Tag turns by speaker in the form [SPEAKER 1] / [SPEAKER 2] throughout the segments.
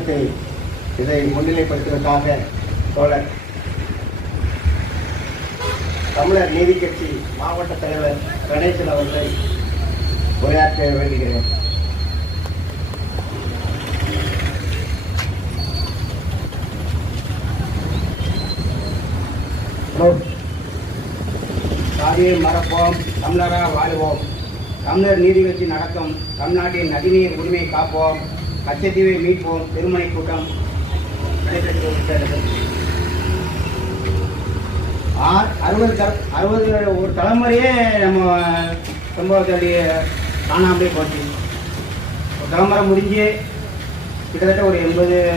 [SPEAKER 1] தொடக்கத்தில் இதை முன்னிலைப்படுத்துவதற்காக தோழர் தமிழர் நீதி கட்சி மாவட்ட தலைவர் கணேசன் அவர்களை உரையாற்ற வேண்டுகிறேன் சாதியை மறப்போம் தமிழராக வாழுவோம். தமிழர் நீதி கட்சி நடக்கும் தமிழ்நாட்டின் நதிநீர் உரிமை காப்போம். கச்சத்தீவை மீட்போம். திருமணி கூட்டம் நடைபெற்று அறுபது த- அறுபது ஒரு தலைமுறையே நம்ம சம்பவத்தடி காணாமலே போச்சு. ஒரு தலைமுறை முடிஞ்சு கிட்டத்தட்ட ஒரு எண்பது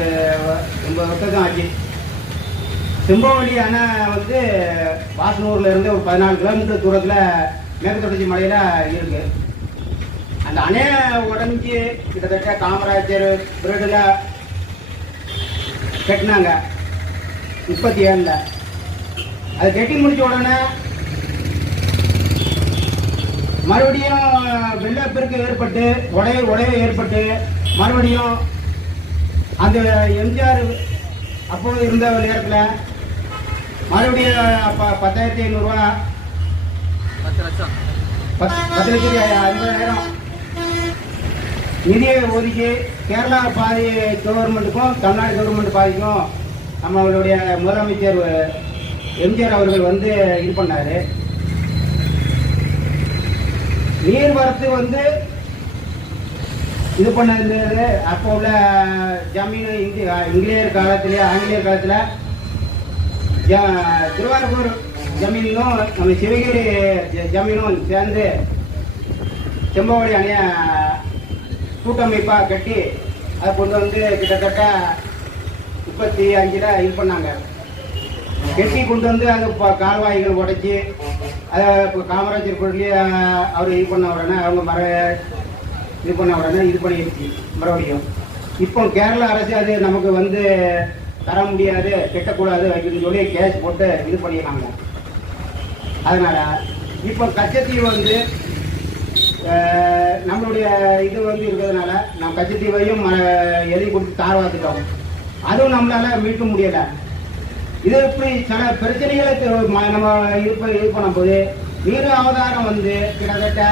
[SPEAKER 1] எண்பது வருஷத்துக்கும் ஆச்சு. செம்பவழி அணை வந்து வாசனூரில் இருந்து ஒரு பதினாலு கிலோமீட்டர் தூரத்தில் மேற்கு தொடர்ச்சி மலையில் இருக்குது அந்த அணை உடஞ்சி கிட்டத்தட்ட காமராஜர் பிரெடில் கட்டினாங்க. முப்பத்தி ஏழில். அது கட்டி முடிச்ச உடனே மறுபடியும் வெள்ளப்பெருக்கு ஏற்பட்டு உடைய உடைய ஏற்பட்டு மறுபடியும் அந்த எம்ஜிஆர் அப்போது இருந்த நேரத்தில் மறுபடியும் ப பத்தாயிரத்தி ஐநூறுரூவா
[SPEAKER 2] பத்து லட்சம்.
[SPEAKER 1] பத் பத்து லட்சத்தி ஐம்பதாயிரம். நிதியை ஒதுக்கி கேரளா பாதி கவர்மெண்ட்டுக்கும் தமிழ்நாடு கவர்மெண்ட் பாதிக்கும் நம்மளுடைய முதலமைச்சர் எம்ஜிஆர் அவர்கள் வந்து இது பண்ணார். நீர்வரத்து வந்து இது பண்ணது அப்போ உள்ள ஜமீன் இந்தி இங்கிலேயர் காலத்திலே ஆங்கிலேயர் காலத்தில் திருவாரூர் ஜமீனும் நம்ம சிவகிரி ஜமீனும் சேர்ந்து செம்பவடி அணைய கூட்டமைப்பாக கட்டி அதை கொண்டு வந்து கிட்டத்தட்ட முப்பத்தி அஞ்சில் இது பண்ணாங்க. கட்டி கொண்டு வந்து அந்த கால்வாய்கள் உடைச்சி அதை இப்போ காமராஜர் பொருளே அவர் இது பண்ண உடனே அவங்க மர இது பண்ண உடனே இது பண்ணிடுச்சு மறுபடியும். இப்போ கேரளா அரசு அது நமக்கு வந்து தர முடியாது கெட்டக்கூடாது அப்படின்னு சொல்லி கேஸ் போட்டு இது பண்ணிடுறாங்க. அதனால இப்போ கச்சத்தீவு வந்து நம்மளுடைய இது வந்து இருக்கிறதுனால நம்ம கச்சத்தீவையும் ம- எதையும் கொடுத்து தாழ்வாத்துட்டோம் அதுவும் நம்மளால மீட்க முடியலை. இது இப்படி சில பிரச்சனைகளுக்கு நம்ம இது இது பண்ணும்போது நீர் அவதாரம் வந்து கிட்டத்தட்ட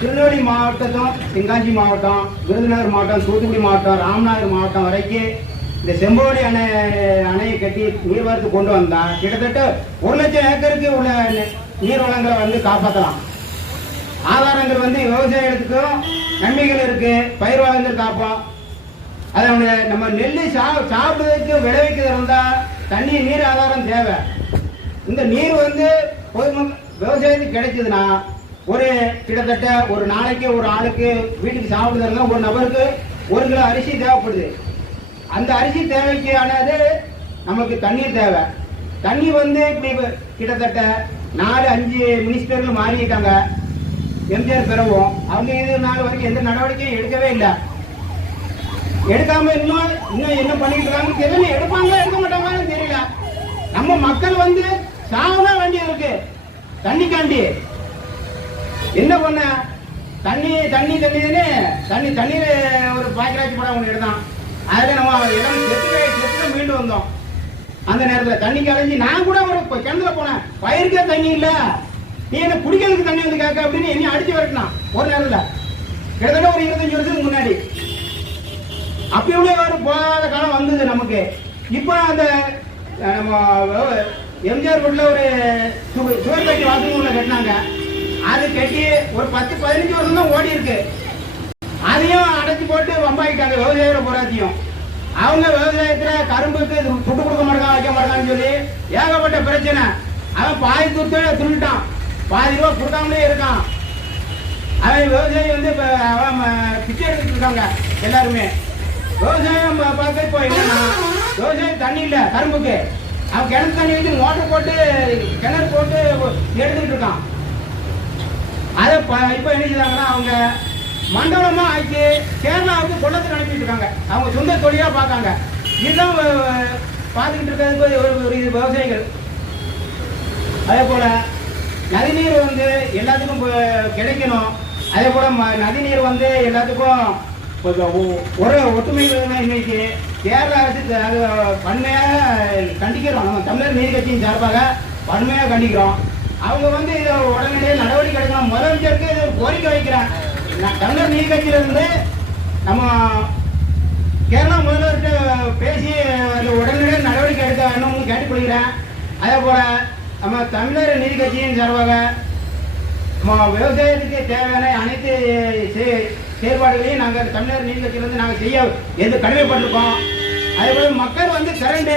[SPEAKER 1] திருநெல்வேலி மாவட்டத்தும் சிங்காஞ்சி மாவட்டம் விருதுநகர் மாவட்டம் தூத்துக்குடி மாவட்டம் ராமநாதர் மாவட்டம் வரைக்கும் இந்த செம்போடி அணை அணையை கட்டி நீர்வரத்து கொண்டு வந்தால் கிட்டத்தட்ட ஒரு லட்சம் ஏக்கருக்கு உள்ள நீர் வளங்களை வந்து காப்பாற்றலாம் ஆதாரங்கள் வந்து விவசாயத்துக்கும் நன்மைகள் இருக்கு பயிர் வளங்கள் காப்போம் அதனுடைய நம்ம நெல் சா சாப்பிடுறதுக்கு விளைவிக்கிறது இருந்தால் தண்ணி நீர் ஆதாரம் தேவை. இந்த நீர் வந்து பொதுமக்கள் விவசாயத்துக்கு கிடைச்சதுன்னா ஒரு கிட்டத்தட்ட ஒரு நாளைக்கு ஒரு ஆளுக்கு வீட்டுக்கு சாப்பிடுறதுனா ஒரு நபருக்கு ஒரு கிலோ அரிசி தேவைப்படுது. அந்த அரிசி தேவைக்கு ஆனது நமக்கு தண்ணீர் தேவை. தண்ணி வந்து இப்படி கிட்டத்தட்ட நாலு அஞ்சு மினிஸ்டர்கள் மாறிட்டாங்க எம்ஜிஆர் பெறவும் அவங்க இது நாள் வரைக்கும் எந்த நடவடிக்கையும் எடுக்கவே இல்லை. எடுக்காம இன்னும் இன்னும் என்ன பண்ணிட்டு இருக்காங்க தெரியல. எடுப்பாங்க எடுக்க மாட்டாங்கன்னு தெரியல. நம்ம மக்கள் வந்து சாவதான் வேண்டியது இருக்கு. தண்ணிக்காண்டி. என்ன பண்ண? தண்ணி தண்ணி தண்ணின்னு தண்ணி தண்ணீர் ஒரு பாக்கிராட்சி படம் ஒன்று எடுத்தான். அதில் நம்ம இடம் செத்து செத்து மீண்டு வந்தோம். அந்த நேரத்தில் தண்ணி கலைஞ்சி நான் கூட ஒரு கிணத்துல போனேன். பயிருக்கே தண்ணி இல்லை. நீ என்ன குடிக்கிறதுக்கு தண்ணி வந்து கேட்க அப்படின்னு என்னை அடிச்சு வரட்டினான் ஒரு நேரத்தில் கிட்டத்தட்ட ஒரு இருபத்தஞ்சு வருஷத்துக்கு முன்னாடி. அப்போ உள்ள ஒரு போகாத காலம் வந்தது நமக்கு. இப்போ அந்த நம்ம எம்ஜிஆர் ரோட்டில் ஒரு சு- சுவர் கட்டி வாசல் ஒன்று கட்டினாங்க. அது கட்டி ஒரு பத்து பதினஞ்சு வருஷம் தான் ஓடி இருக்கு. அதையும் அடைச்சி போட்டு வம்பாயிட்டாங்க விவசாயியோட போராட்டியும். அவங்க விவசாயத்துல கரும்புக்கு துட்டு கொடுக்க மாட்டாங்க வைக்க மாட்டாங்கன்னு சொல்லி ஏகப்பட்ட பிரச்சனை. அவன் பாதி துட்டு திருட்டான் பாதி ரூபா கொடுக்காமலே இருக்கான். அவன் விவசாயி வந்து இப்போ அவன் பிச்சை எடுத்துட்டு இருக்காங்க எல்லாருமே. விவசாயம் பார்க்க இப்போ என்னன்னா விவசாயம் தண்ணி இல்லை கரும்புக்கு. அவன் கிணறு தண்ணி வச்சு மோட்டர் போட்டு கிணறு போட்டு எடுத்துக்கிட்டு இருக்கான். அதை இப்போ என்ன செய்றாங்கன்னா அவங்க மண்டலமாக ஆக்கி கேரளாவுக்கு கொள்ளத்துக்கு அனுப்பிட்டு இருக்காங்க. அவங்க சொந்த தொழிலாக பார்க்காங்க. இதுதான் பார்த்துக்கிட்டு இருக்கிறது ஒரு ஒரு இது விவசாயிகள். அதே போல் நதிநீர் வந்து எல்லாத்துக்கும் கிடைக்கணும். அதே போல் ம- நதிநீர் வந்து எல்லாத்துக்கும் கொஞ்சம் ஒரு ஒற்றுமை இன்னைக்கு கேரளா அரசு அது வன்மையாக கண்டிக்கிறோம். நம்ம தமிழர் நீதி கட்சியின் சார்பாக வன்மையாக கண்டிக்கிறோம். அவங்க வந்து இதை உடனடியாக நடவடிக்கை எடுக்கணும். முதலமைச்சருக்கு இது கோரிக்கை வைக்கிறேன் நான் தமிழர் நீதி கட்சியிலிருந்து நம்ம கேரளா முதல்வர்கிட்ட பேசி அது உடனடியாக நடவடிக்கை எடுக்க வேணும்னு கேட்டுக்கொள்கிறேன். அதே போல் நம்ம தமிழர் நீதி கட்சியின் சார்பாக நம்ம விவசாயத்துக்கு தேவையான அனைத்து செ- நாங்கள் தமிழர் நீதி கட்சியிலிருந்து நாங்கள் செய்ய எது கடமைப்பட்டிருக்கோம். அதே போல மக்கள் வந்து திரண்டு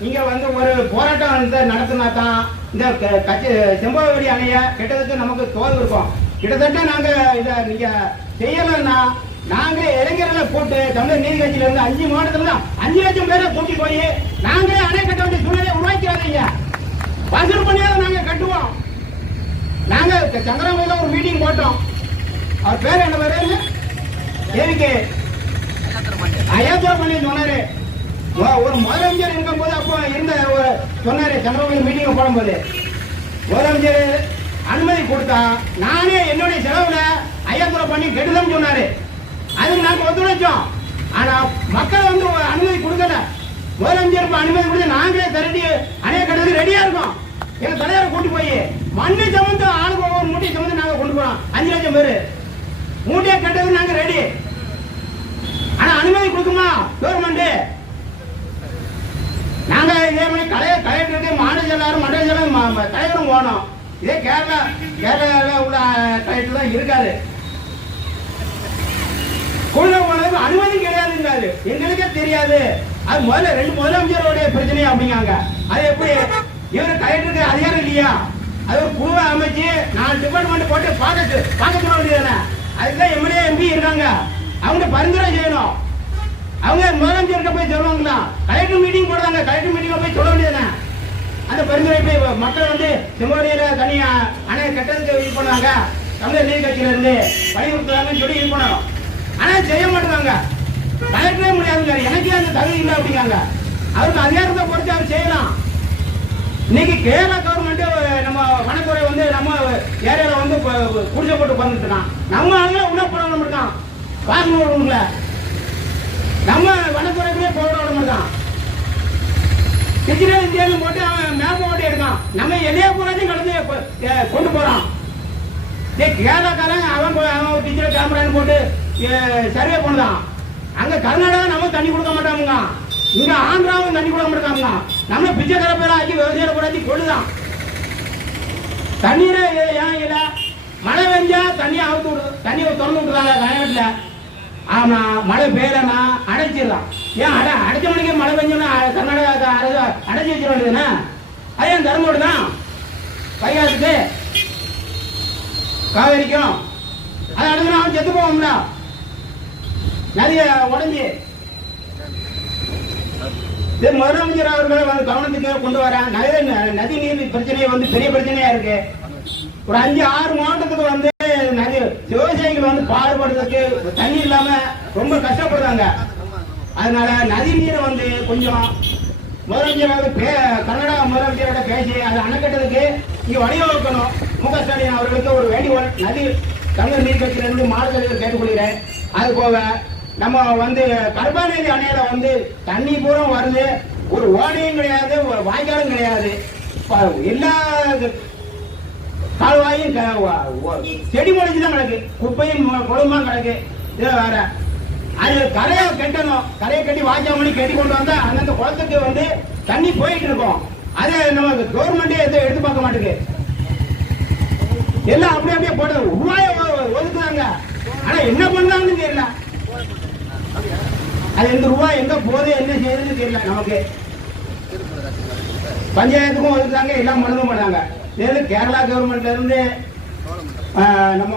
[SPEAKER 1] இங்கே வந்து ஒரு போராட்டம் வந்து நடத்தினா தான் இந்த க- கட்சி செம்பவடி அணைய கிட்டத்தட்ட நமக்கு தோல்வி இருக்கும். கிட்டத்தட்ட நாங்கள் இதை நீங்கள் செய்யலைன்னா நாங்களே இளைஞர்களை போட்டு தமிழர் நீதி கட்சியில இருந்து அஞ்சு மாவட்டத்துல அஞ்சு லட்சம் பேரை கூட்டி போய் நாங்களே அணை கட்ட வேண்டிய சூழ்நிலையை உருவாக்கிறாதீங்க வசூல் பண்ணியாவது நாங்க கட்டுவோம். நாங்க சங்கராமையில ஒரு மீட்டிங் போட்டோம். அவர் பேர் என்ன பேரு? ஏவிக்கு அயோத்தியா பண்ணி சொன்னாரு. ஒரு முதலமைச்சர் இருக்கும் போது அப்போ இருந்த சொன்னாரு சந்திரபாபு மீட்டிங் போடும்போது முதலமைச்சர் அனுமதி கொடுத்தா நானே என்னுடைய செலவுல ஐயாத்துறை பண்ணி கெடுதம் சொன்னாரு. அதுக்கு நாங்க ஒத்துழைச்சோம். ஆனா மக்கள் வந்து அனுமதி கொடுக்கல. முதலமைச்சர் அனுமதி கொடுத்து நாங்களே திரட்டி அணைய ரெடியா இருக்கோம். எங்க தலைவரை கூட்டி போய் மண்ணு சமந்து ஆளுக்கு ஒவ்வொரு மூட்டை சமந்து நாங்க கொண்டு போறோம். அஞ்சு லட்சம் பேரு. மூட்டையை கட்டது நாங்க ரெடி ஆனா அனுமதி கொடுக்குமா? கவர்மெண்ட் நாங்க இதே மாதிரி கலைய கலெக்டருக்கு மாநில செயலாளரும் மண்டல செயலாளரும் தலைவரும் போனோம். இதே கேரளா கேரளாவில் உள்ள கலெக்டர் தான் இருக்காரு. கொள்ள போனதுக்கு அனுமதி கிடையாதுங்கிறாரு. எங்களுக்கே தெரியாது. அது முதல்ல ரெண்டு முதலமைச்சருடைய பிரச்சனை அப்படிங்காங்க அது எப்படி? இவரு கலெக்டருக்கு அதிகாரம் இல்லையா? அது ஒரு குழுவை அமைச்சு நாலு டிபார்ட்மெண்ட் போட்டு பார்க்க பார்க்க சொல்ல வேண்டியதானே அதுதான் எம்எல்ஏ எம்பி இருக்காங்க. அவங்க பரிந்துரை செய்யணும். அவங்க முதலமைச்சர்கிட்ட போய் சொல்லுவாங்களா? கலெக்டர் மீட்டிங் போடுறாங்க. கலெக்டர் மீட்டிங்ல போய் சொல்ல வேண்டியதானே அந்த பரிந்துரை போய் மக்கள் வந்து செம்மொழியில தனியா அணை கட்டணத்துக்கு இது பண்ணுவாங்க. தமிழர் நீதி கட்சியில இருந்து வலியுறுத்துறாங்கன்னு சொல்லி இது பண்ணணும். ஆனா செய்ய மாட்டாங்க கலெக்டரே முடியாதுங்க. எனக்கே அந்த தகுதி இல்லை அப்படிங்காங்க அவருக்கு அதிகாரத்தை பொறுத்து அவர் செய்யலாம். இன்னைக்கு கேரளா கவர்மெண்ட் நம்ம வனத்துறை வந்து நம்ம ஏரியால வந்து குடிசை போட்டு உட்கார்ந்துட்டு நம்ம ஆளுங்க உள்ள போட இருக்கான் மாட்டான் வாசனை நம்ம வனத்துறைக்குள்ளே போட இருக்கான். மாட்டான் டிஜிட்டல் இந்தியாவில் போட்டு அவன் மேப் ஓட்டி இருக்கான் நம்ம எல்லையா போறாதையும் கடந்து கொ- கொண்டு போறான். ஏ கேரளாக்காரன் அவன் அவன் டிஜிட்டல் கேமரான்னு போட்டு சர்வே பண்ணுதான். அங்கே கர்நாடகா நம்ம தண்ணி கொடுக்க மாட்டாங்க இங்க ஆந்திராவும் தண்ணி கூட மாட்டாங்க நம்ம பிச்சைக்கார பேரா ஆக்கி விவசாயில கூடாத்தி கொள்ளுதான். தண்ணீரை ஏன் இல்ல? மழை பெஞ்சா தண்ணி அவுத்து விடு தண்ணியை திறந்து விட்டுறாங்க வயநாட்டுல ஆமா மழை பெய்யலன்னா அடைச்சிடலாம். ஏன் அடை அடைச்ச மணிக்கு மழை பெஞ்சோம்னா கர்நாடகா அரசு அடைச்சி வச்சிட வேண்டியதுன்னா அது ஏன் தர்மோடு தான் வைகாசுக்கு காவேரிக்கும்? அது அடைஞ்சுனா அவன் செத்து போவோம்ல நிறைய உடஞ்சி இது முதலமைச்சர் அவர்கள் வந்து கவனத்துக்கு கொண்டு வராங்க நதி நதி நீர் பிரச்சனையை வந்து பெரிய பிரச்சனையா இருக்கு. ஒரு அஞ்சு ஆறு மாவட்டத்துக்கு வந்து நதி விவசாயிகள் வந்து பாடுபடுறதுக்கு தண்ணி இல்லாம ரொம்ப கஷ்டப்படுறாங்க. அதனால நதி நீரை வந்து கொஞ்சம் முதலமைச்சராக பே கர்நாடகா முதலமைச்சரோட பேசி அதை அணைக்கட்டதுக்கு இங்கே வடிவமைக்கணும் மு க ஸ்டாலின் அவர்களுக்கு ஒரு வேண்டுகோள் நதி தமிழர் நீர் மாறுதல்கள் கேட்டுக்கொள்கிறேன். அது போக நம்ம வந்து கருப்பாநதி அணையில வந்து தண்ணி பூரா வருது. ஒரு ஓடையும் கிடையாது ஒரு வாய்க்காலும் கிடையாது. எல்லா கால்வாயும் க- செடி முளைச்சு தான் கிடக்கு. குப்பையும் குளமா கிடக்கு. இது வேற. அது கரையை கட்டணும். கரையை கட்டி வாய்க்கால் மணி கட்டி கொண்டு வந்தா அந்தந்த குளத்துக்கு வந்து தண்ணி போயிட்டு இருக்கும். அதை நம்ம கவர்மெண்டே எதுவும் எடுத்து பார்க்க மாட்டேங்குது எல்லாம் அப்படியே அப்படியே போட்டு ரூபாய ஒதுக்குறாங்க. ஆனா என்ன பண்ணாங்கன்னு தெரியல. அது எந்த ரூபா எங்க போகுது என்ன செய்யறதுன்னு தெரியல நமக்கு. பஞ்சாயத்துக்கும் வந்துட்டாங்க எல்லாம் மனதும் பண்ணாங்க இது கேரளா கவர்மெண்ட்ல இருந்து ஆஹ், நம்ம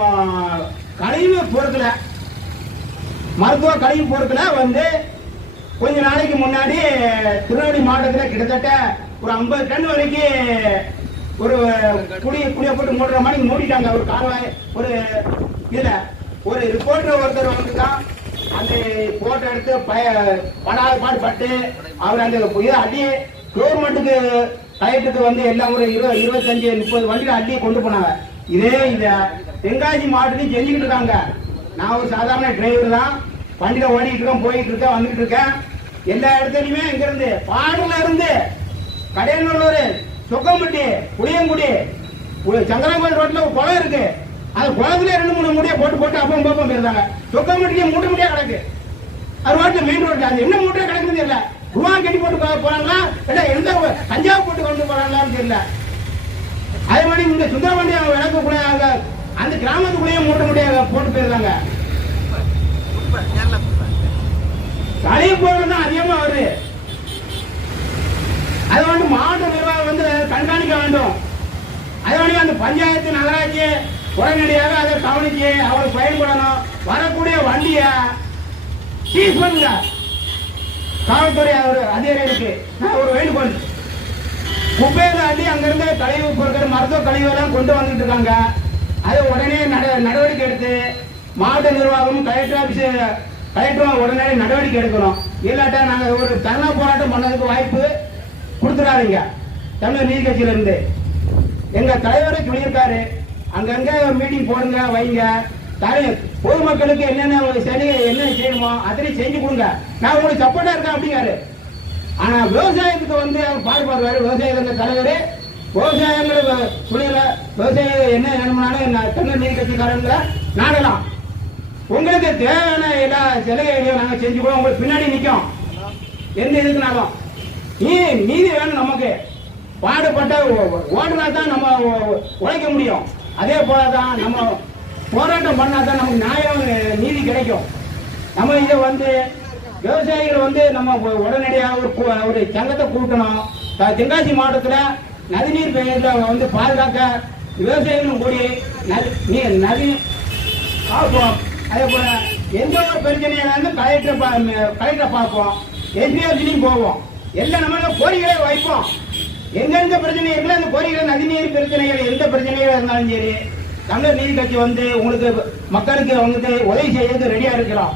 [SPEAKER 1] கழிவு பொருட்கள மருத்துவ கழிவு பொருட்கள வந்து கொஞ்ச நாளைக்கு முன்னாடி திருநெல்வேலி மாவட்டத்தில் கிட்டத்தட்ட ஒரு ஐம்பது டன் வரைக்கும் ஒரு குடிய குடிய போட்டு மூடுற மாதிரி மூடிட்டாங்க. ஒரு கால்வாய் ஒரு இதுல ஒரு ரிப்போர்ட்டர் ஒருத்தர் வந்து தான் அந்த போட்டோ எடுத்து பய படாத பாடுபட்டு அவர் அந்த அடி கவர்மெண்ட்டுக்கு டயத்துக்கு வந்து எல்லாம் ஒரு இருபது இருபத்தஞ்சு முப்பது வண்டியில அள்ளி கொண்டு போனாங்க. இதே இந்த தென்காசி மாவட்டத்தையும் செஞ்சுக்கிட்டு இருக்காங்க. நான் ஒரு சாதாரண டிரைவர் தான். வண்டியில ஓடிட்டு இருக்கேன் போயிட்டு இருக்கேன் வந்துட்டு இருக்கேன். எல்லா இடத்துலையுமே இங்க இருந்து பாடல இருந்து கடையநல்லூர் சொக்கம்பட்டி புளியங்குடி சங்கரங்கோயில் சங்கராங்கோயில் ரோட்ல ஒரு குளம் இருக்கு. அது குளத்துல ரெண்டு மூணு முடிய போட்டு போட்டு அப்பவும் பாப்பம் இருந்தாங்க சொக்கம்பட்டிக்கு மூட்டை முடியா கிடக்கு. அது ரோட்ல மெயின் ரோட்ல அது என்ன மூட்டை கிடக்குன்னு தெரியல. ரூபா கட்டி போட்டு போறாங்களா? இல்ல எந்த தஞ்சாவூர் போட்டு கொண்டு போறாங்களான்னு தெரியல. அதே மாதிரி இந்த சுந்தரமண்டி அவங்க விளக்கக்கூடிய கூட அந்த கிராமத்துக்குள்ளேயே மூட்டை முடியா போட்டு போயிருந்தாங்க.
[SPEAKER 2] குப்பை ஞானல
[SPEAKER 1] அதிகமா வருது. அது வந்து மாவட்ட நிர்வாகம் வந்து கண்காணிக்க வேண்டும். அதே மாதிரி அந்த பஞ்சாயத்து நகராட்சி உடனடியாக அதை கவனிச்சு அவங்களுக்கு பயன்படணும் வரக்கூடிய வண்டிய சீஸ் பண்ணுங்க. காவல்துறை அவர் அதிகாரிகளுக்கு நான் ஒரு வேண்டுகோள் குப்பையை தாண்டி அங்கிருந்து கழிவு பொருட்கள் மருத்துவ கழிவு எல்லாம் கொண்டு வந்துட்டு இருக்காங்க. அதை உடனே நட- நடவடிக்கை எடுத்து மாவட்ட நிர்வாகம் கலெக்டர் ஆஃபீஸ் கலெக்டரும் உடனே நடவடிக்கை எடுக்கணும். இல்லாட்டா நாங்கள் ஒரு தர்ணா போராட்டம் பண்ணதுக்கு வாய்ப்பு கொடுத்துடாதீங்க. தமிழர் நீதி கட்சியிலிருந்து. எங்கள் தலைவரை தலைவரே சொல்லியிருக்காரு அங்கங்க மீட்டிங் போடுங்க வைங்க. தலை பொதுமக்களுக்கு என்னென்ன சலுகை என்ன செய்யணுமோ அதனை செஞ்சு கொடுங்க. நான் உங்களுக்கு சப்போர்ட்டா இருக்கேன் அப்படிங்காரு ஆனா விவசாயத்துக்கு வந்து அவர் பாடுபடுறாரு விவசாய சங்க தலைவர் விவசாயங்களை துணியில விவசாயம் என்ன வேணும்னாலும் நான் தமிழ் நீதி கட்சிக்காரங்க நாடலாம். உங்களுக்கு தேவையான எல்லா சிலைகளையும் நாங்க செஞ்சுக்குவோம். உங்களுக்கு பின்னாடி நிற்கும் எந்த இதுக்குனாலும் நீ நீதி வேணும் நமக்கு. பாடுபட்ட ஓடுனா தான் நம்ம உழைக்க முடியும். அதே போல தான் நம்ம போராட்டம் பண்ணா தான் நமக்கு நியாயம் நீதி கிடைக்கும். நம்ம இதை வந்து விவசாயிகள் வந்து நம்ம உடனடியாக ஒரு ஒரு சங்கத்தை கூட்டணும். த- தென்காசி மாவட்டத்தில் நதிநீர் பெயர்ல வந்து பாதுகாக்க விவசாயிகளும் கூடி நதி நதி பார்ப்போம். அதே போல எந்த ஒரு பிரச்சனையில கலெக்டர் கலெக்டரை பார்ப்போம். எஸ்பிஎஸ்லையும் போவோம். எல்லாம் நம்ம கோரிக்கைகளை வைப்போம். எந்தெந்த பிரச்சனை இருக்குல்ல அந்த கோரிக்கை நதிநீர் பிரச்சனைகள் எந்த பிரச்சனைகள் இருந்தாலும் சரி தமிழர் நீதி கட்சி வந்து உங்களுக்கு மக்களுக்கு வந்து உதவி செய்யறதுக்கு ரெடியா இருக்கிறோம்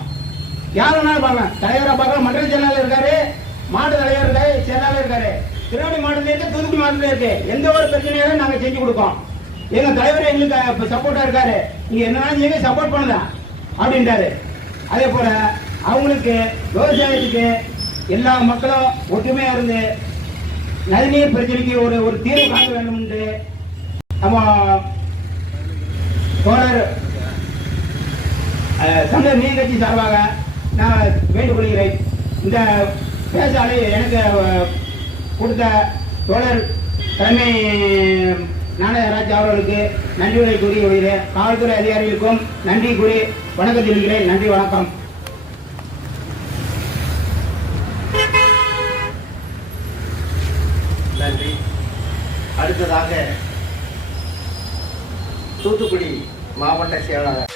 [SPEAKER 1] யார் வேணாலும் பார்க்கலாம். தலைவரை பார்க்கலாம். மண்டல செயலாளர் இருக்காரு. மாவட்ட தலைவர் இருக்காரு. செயலாளர் இருக்காரு. திருவண்ணி மாவட்டத்துல இருக்கு தூத்துக்குடி மாவட்டத்துல இருக்கு. எந்த ஒரு பிரச்சனையாலும் நாங்க செஞ்சு கொடுக்கோம் எங்க தலைவர் எங்களுக்கு சப்போர்ட்டா இருக்காரு. நீங்க என்னன்னா நீங்க சப்போர்ட் பண்ணுதான் அப்படின்றாரு. அதே போல அவங்களுக்கு விவசாயத்துக்கு எல்லா மக்களும் ஒற்றுமையா இருந்து நதிநீர் பிரச்சனைக்கு ஒரு ஒரு தீர்வு காண வேண்டும் என்று நம்ம தோழர் தமிழர் நீர் கட்சி சார்பாக நான் வேண்டுகொள்கிறேன் இந்த பேசாலை எனக்கு கொடுத்த தோழர் தலைமை நாணயராஜ் அவர்களுக்கு நன்றிகளை கூறி வருகிறேன் காவல்துறை அதிகாரிகளுக்கும் நன்றி கூறி வணக்கம் தெரிவிக்கிறேன் நன்றி வணக்கம்.
[SPEAKER 3] அடுத்ததாக தூத்துக்குடி மாவட்ட செயலாளர்